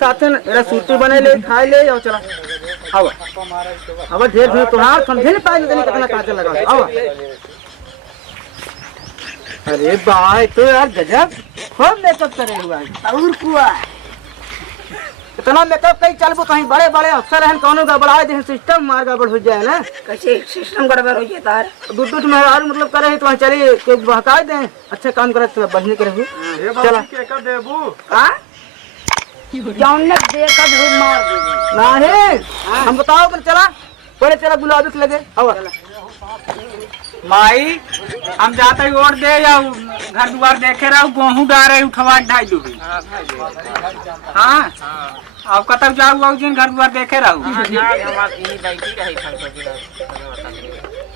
साथे न एरा सूती बने ले खाए ले और चला आवा अब ढेर ढेर तोहार समझे नहीं पाए नहीं कितना कांचा लगा आवा। अरे भाई तो यार गजब खूब मेकअप करे हुआ है और कुआ इतना मेकअप कहीं चल वो कहीं बड़े बड़े अफसर हैं कौन गड़बड़ा दे सिस्टम मार गड़बड़ हो जाए ना कैसे सिस्टम गड़बड़ हो जाए तार दूध दूध मेहरारू मतलब करे तो चलिए कोई बहका दे अच्छा काम करे तो बढ़ने करे चला हां जौन ने देखा धूप मार दे ना है हम बताओ पर चला बड़े चला गुलाबी लगे आवा माई हम जाते ही और दे या घर द्वार देखे रहो गेहूं डारे उठवा ढाई दो हाँ अब कतब जाऊ जिन घर द्वार देखे रहो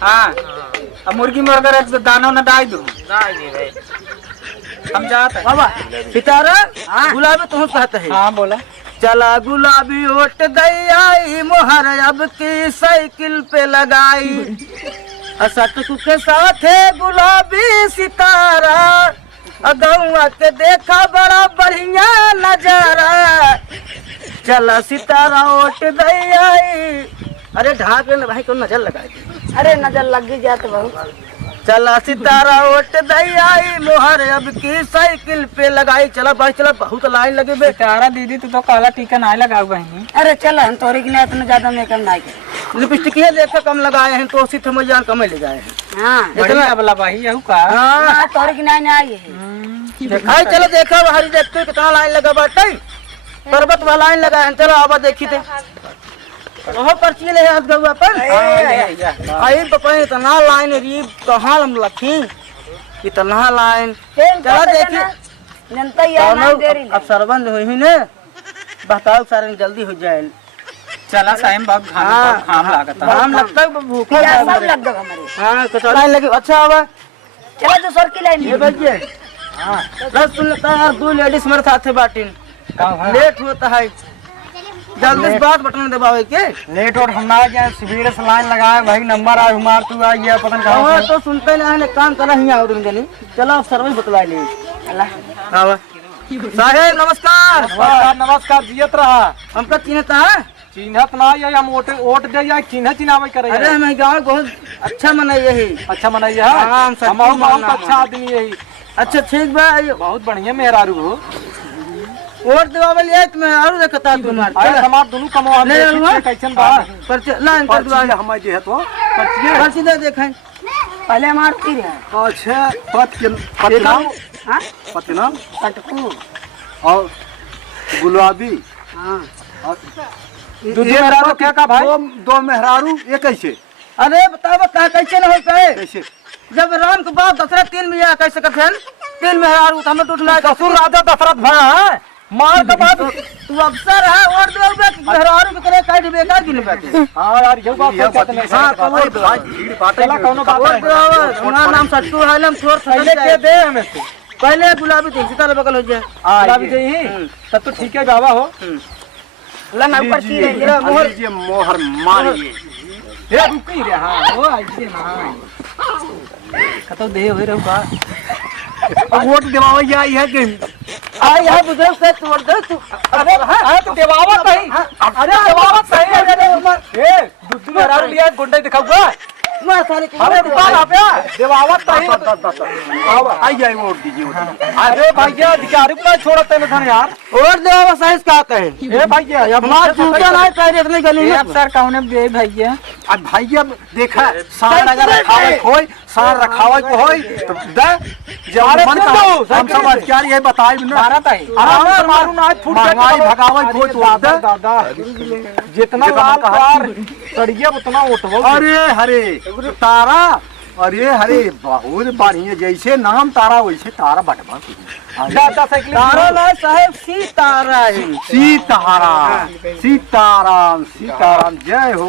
हाँ अब मुर्गी मरगर दानो न डाई दो हम जाते बाबा सितारा गुलाबी तुम कहते हैं हाँ बोला चला गुलाबी ओट गई आई मोहर अब की साइकिल पे लगाई असटकू के साथ गुलाबी सितारा अगौआ के देखा बड़ा बढ़िया नजारा चला सितारा ओट गई आई अरे ढाक ले भाई को नजर लगाई अरे नजर लग गई जात बहुत चला सितारा ओट दई आई मोहर अब की साइकिल पे लगाई चला भाई चला बहुत लाइन लगे बे तारा दीदी तू तो काला टीका नहीं लगाऊ बहनी अरे चल हम तोरी के लिए इतना ज्यादा मेकअप नहीं कर लिपस्टिक ये देखा कम लगाए हैं तो उसी थमजान कम ले जाए हैं हां इतना वाला भाई यहू का हां तोरी के नहीं आई है देखा चलो देखा हरी देखते कितना लाइन लगा बाटे पर्वत वाला लाइन लगा है चलो आवा देखी थे ओह पर्ची ले हाथ गवा पर आई पपा इतना लाइन री कहां हम लखी इतना लाइन चलो देखी जनता यार नहीं दे रही अब सरबंद हुई ही ने बताओ सारे जल्दी हो जाए चला साइम बहुत खाम लागता हम लगता है भूखा सब लग गए हमारे हां कुछ लाइन लगी अच्छा आवा चलो तो सर की लाइन ये बच्चे हां बस सुन लगता है दो लेडीज मेरे साथ है बाटिन लेट होता है जल्दी से बात बटन दबावे के लेट और हमारा क्या सवेरे से लाइन लगाए भाई नंबर आए हमार तू आ गया पता नहीं कहां तो सुनते नहीं है काम कर रही है और जनी चलो सर्विस बतला ले अल्लाह आवा साहेब नमस्कार नमस्कार जियत रहा हमका चिन्हता है चिन्हत ना ये हम वोट दे या चिन्ह चिन्हावे करे अरे हमें गांव बहुत अच्छा मनाई यही अच्छा मनाई है हम बहुत अच्छा आदमी यही अच्छा ठीक बा बहुत बढ़िया मेहरारू हो वोट देवावल एक में और देखता तुम्हार अरे हमार दोनों कमवा ले लूंगा कैसन बा पर्ची लाइन कर दवा हम जे है तो पर्ची दे देखें पहले हमार की है अच्छा पतना हां पतना पटकू और गुलाबी हां दो मेहरारू क्या का भाई दो मेहरारू ये कैसे अरे बताओ का कैसे न हो पाए कैसे जब राम के बाप दशरथ तीन मियां कैसे करथे तीन मेहरारू तो हमें टूटना ससुर राजा दशरथ भा है मार के बाद तू अफसर है और देवबे मेहरारू के करे काट बेकार गिनबे हां यार ये बात कहते हैं हां कबूल भाई भीड़ बातें कोनो बात नहीं हमारा नाम सट्टू है हम थोड़ पहले के दे हमें से पहले गुलाबी दे सितारा बगल हो जाए गुलाबी दे ही तब तो ठीक है बाबा हो ला ना पर्ची ले जरा मोहर ये मोहर मारिए ये रुकी रे हां वो आइए ना कतो दे होई रहूगा वोट देवावा जाई है कि आई है बुजुर्ग से तोड़ दे तू अरे हां तो देवावा सही अरे देवावा सही अरे ए दूध मेहरारू लिया गुंडा दिखाऊगा मैं सारे अरे दुकान आ गया देवावा सही आओ आई जाए वोट दीजिए अरे भैया अधिकारी को छोड़ते न थाने यार और देवा साइज का आता है ए भैया अब मार चूका ना पैर इतने गली में सर कौन दे भैया अब भैया देखा सार अगर रखावे होई सार रखावे को होई तो दे जब मन का हम समझ क्या ये बताई ना मारत है आराम से मारू ना फुट के भगावे को तो दादा जितना लाल पार कड़िया उतना उठवो अरे हरे तारा अरे हरे बहुत बढ़िया जैसे नाम तारा वैसे तारा बटवा तारा ना साहब सीतारा है सीताराम सीताराम जय हो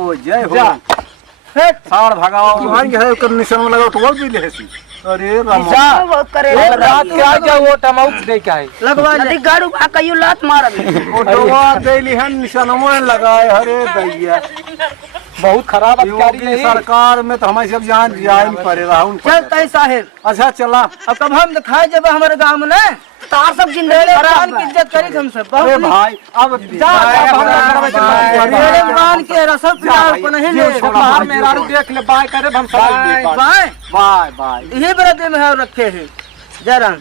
साड़ भगाओ तुम्हारी है कर निशान लगा तो भी ले सी अरे बहुत करे रात के आ जाओ वो टमाउट दे के आए लगवा नदी गाड़ू आ कहियो लात मारत ओ दवा देली हन निशान में लगाए हरे दैया बहुत खराब अधिकारी सरकार में तो हमारे सब जान जाए पड़े रहा चल तय साहेब। अच्छा चला अब कब हम दिखाए जब हमारे गांव में ना तार सब जिंदगी भगवान की इज्जत करी हम सब अरे भाई अब भगवान के रसद प्यार को नहीं ले मेरा देख ले बाय करे हम सब बाय बाय बाय यही बरादरी में रखे हैं जयराम।